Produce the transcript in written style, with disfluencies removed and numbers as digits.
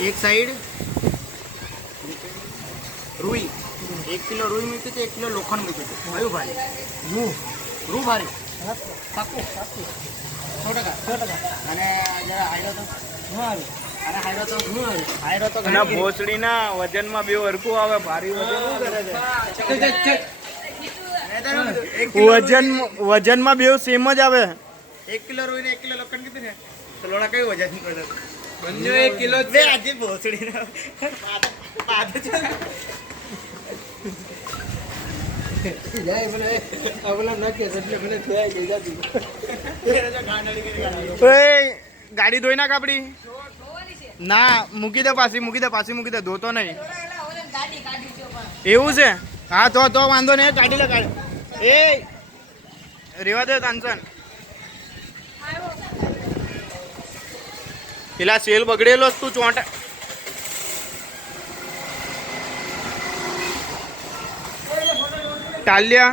एक साइड रुई 1 किलो रुई मिलती थी 1 किलो लोखंड मिलती थी कयु भारी रू भारी पाकू 100% અને જરા હાઈરો તો અને હાઈરો તો અને ભોસડીના વજનમાં બે હરખું આવે. ભારી વજન શું કરે છે? વજનમાં બે સેમ જ આવે. 1 કિલો રૂઈ ને 1 કિલો લોખંડ કીધું ને તો લોડા કયું વજન કરે? બંને 1 કિલો જ બે આજે ભોસડી ના પાદ છે જાય મને આવલા ન કે એટલે મને થોડા જઈ જાતી ઓય ગાડી ધોઈ નાખ આપડી. ના મૂકી દે પાછી મૂકી દે ધોતો નહીં. એવું છે? હા તો વાંધો નહીં. કાઢી લે એ રેવા દે કાંચન. પેલા સેલ બગડેલો તું ચોંટા ટાલ્યા